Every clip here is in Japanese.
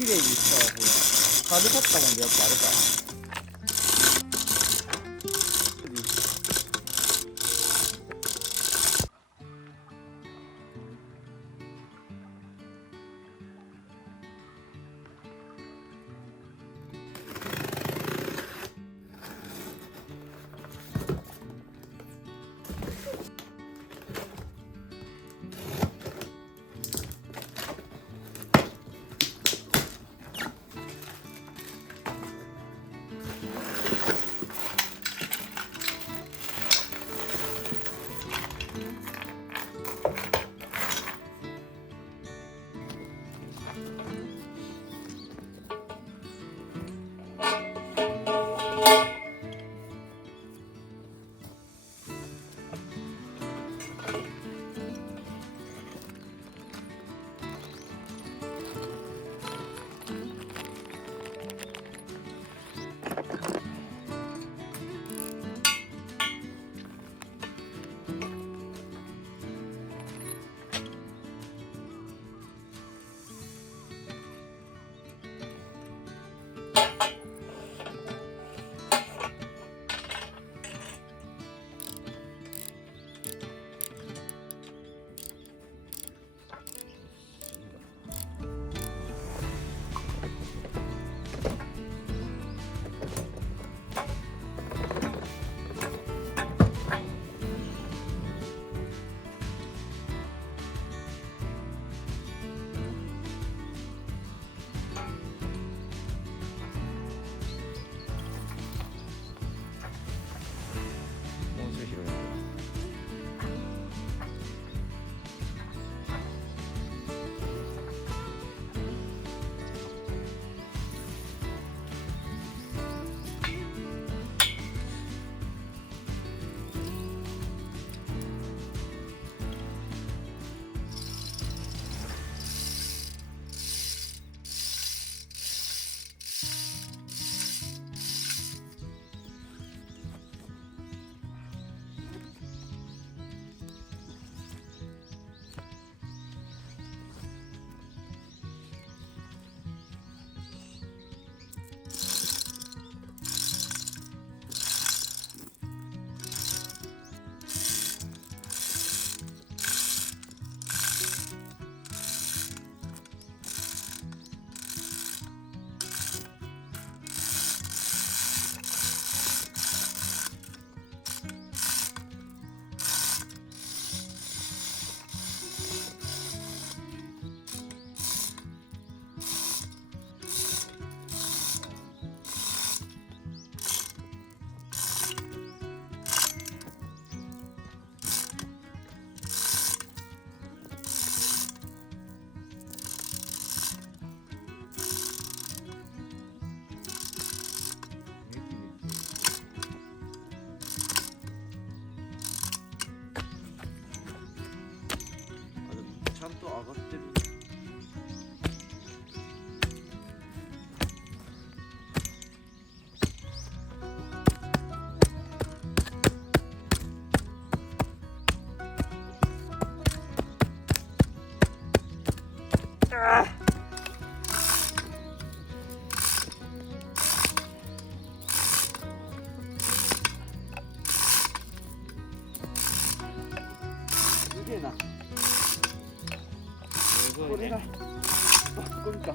綺麗にしたわ。ほら軽かったもんでやっぱあれか。ちゃんと上がってる。すげえな。これがバッコリか。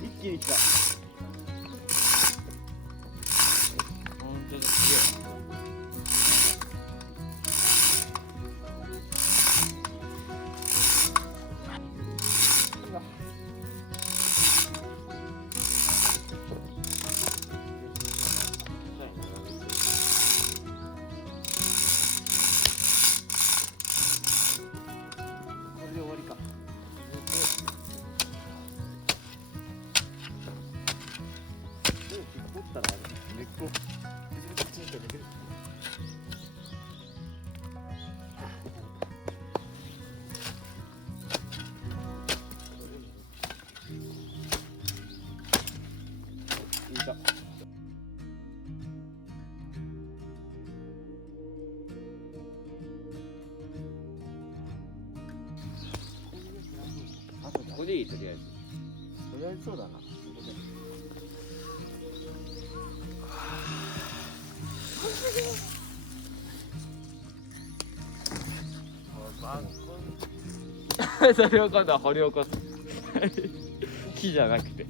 一気に来た。本当だ、すげえ。これで終わりか。取ったら根っこ。いた。こでいい、とりあえず。とりあえずそうだな。ここでそれを今度は掘り起こす木じゃなくて。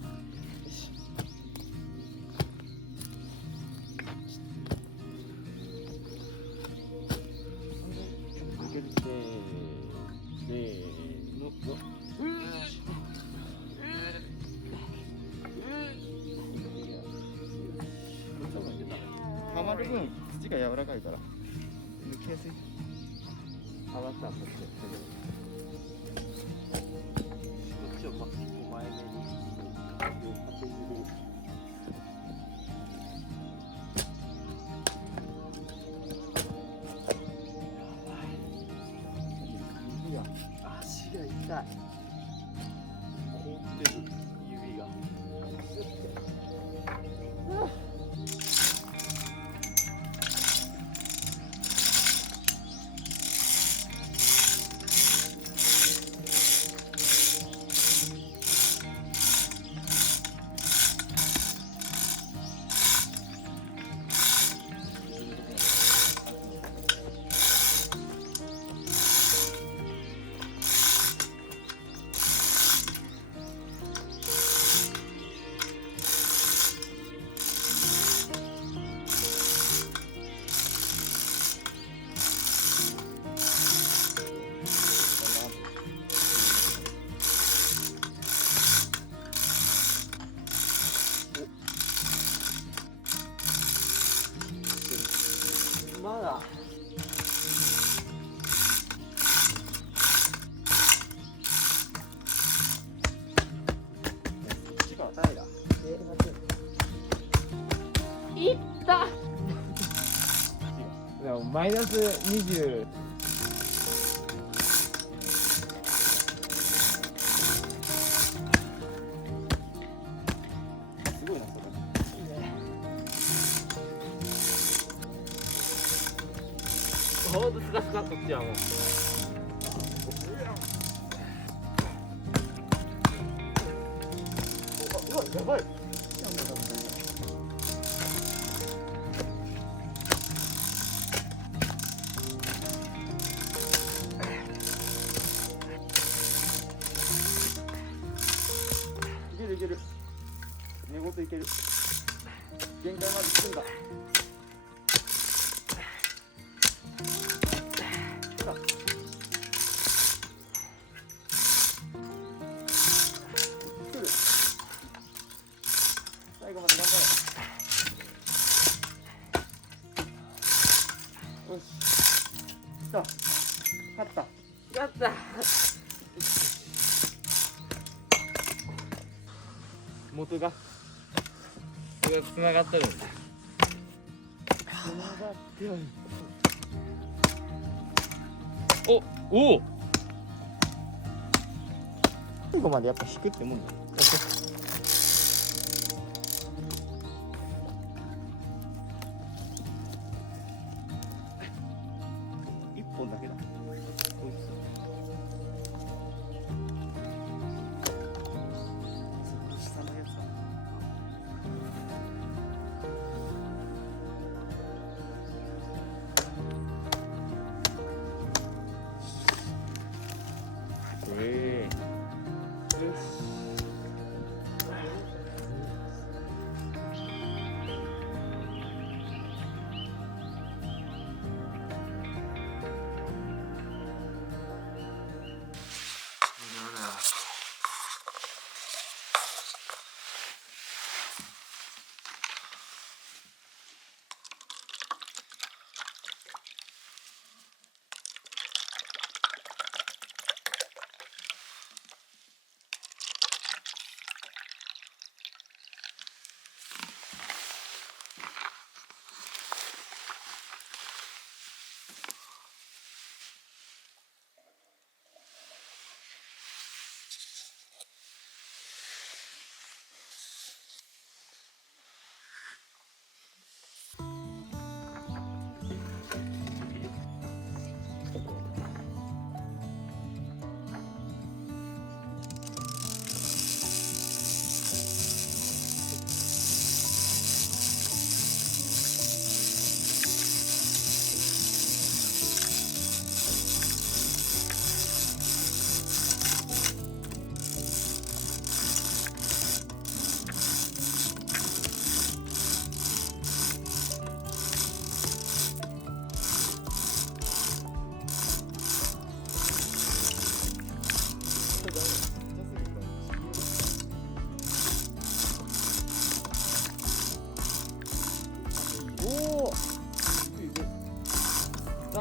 はまる分土が柔らかいから抜きやすい。はまったらこっちこっちを前目に縦に入れる。足が痛い。凍ってる指が。まだ土が平ら。いったでもマイナス20。すごいな、それ。ほんとスカスカ、こっちはもう。うわ、やばい。いけるいける。寝言いける。限界まで来るんだ。来る。最後まで頑張れ。よし。来た。勝った。やった元がこれが繋がってるんだ。つながってる。おお最後までやっぱ引くってもんだよ。一本だけだ。こいつ。下のやつだ。よし。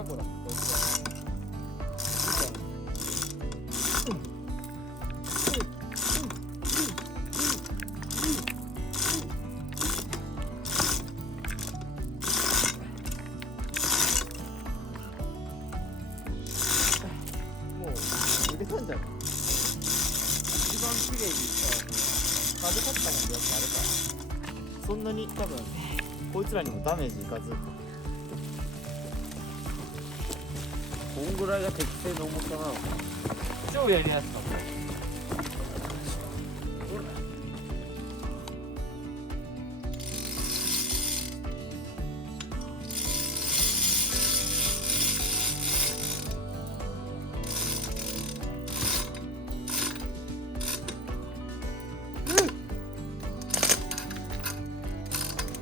子だこいつは。もう抜けたんじゃん。一番綺麗にいったカードカッターなんてやっぱあれか、そんなに多分こいつらにもダメージいかず。こんぐらいが適正の重さなのか。超やりやすかった。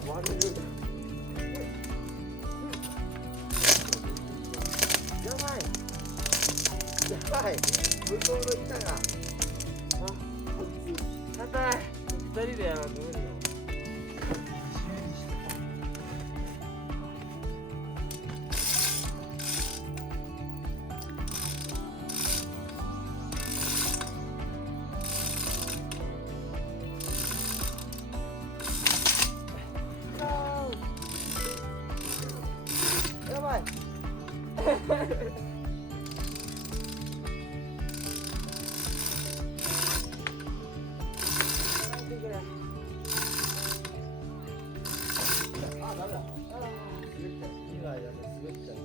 割れる。やばい。やばい。向こうの板が。あ、こいつ。硬い。二人でやらんと無理だわ。やばい。あ、ダメだ。滑っちゃう。今やめ、滑っちゃう。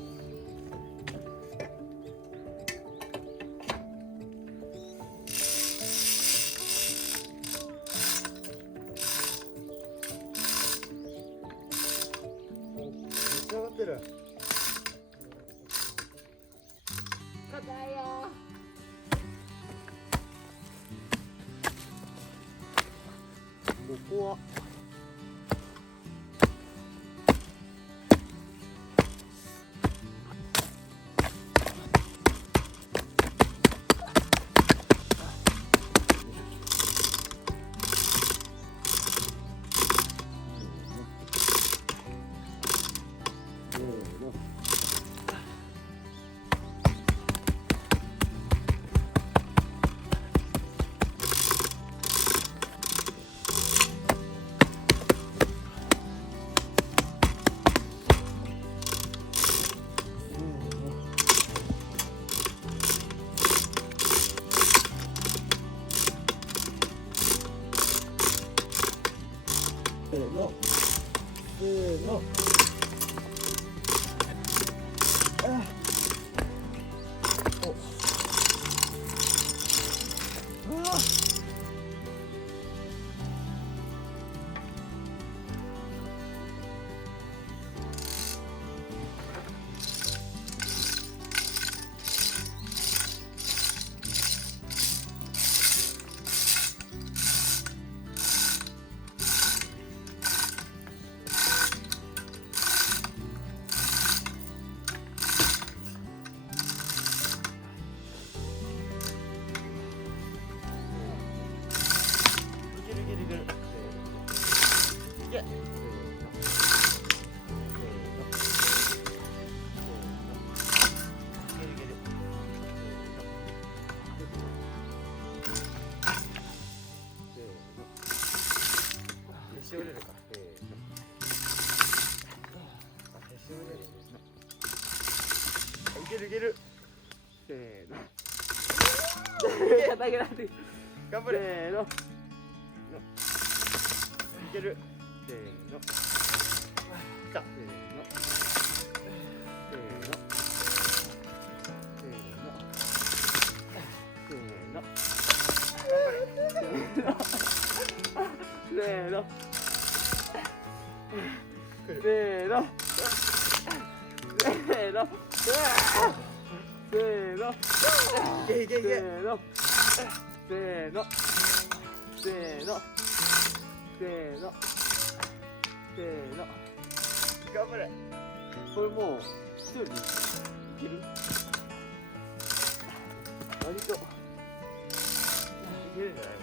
めっちゃ上がってる。硬いよ。ここはせーの、せーの。し折れるか。いけるいける。せーの。いやだけだって。頑張れ。せーの。いける。せーの。来た。せーの。せーの。せーの。頑張れ。せーの。せーの。せーの。せーの。いけいけいけ。せーの。せーの。せーの。せーの。せーの。頑張れ。これもう一人でいける？割といけるんじゃないの？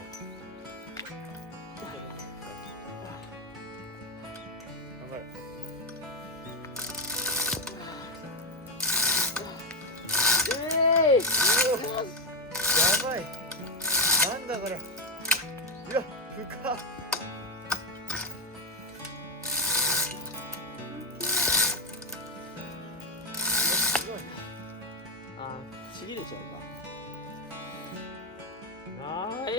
頑張れ。ちゃうか。ナイ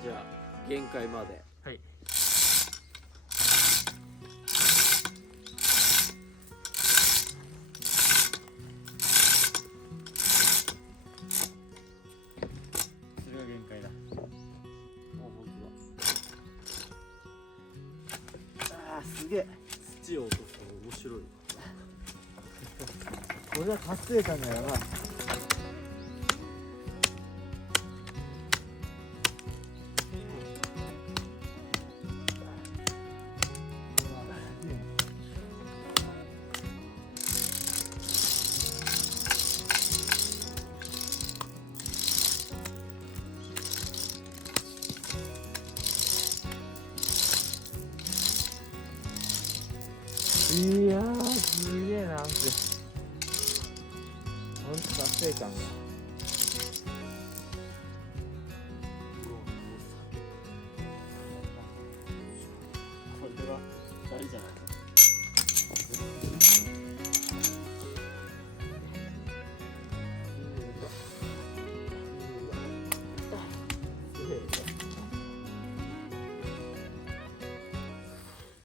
じゃあ限界まで。はい。それが限界だ。本あーすげえ。当だ。土を落とすの面白いわ。これは達成感がやばい。いやー、すげえな、ほんと達成感が。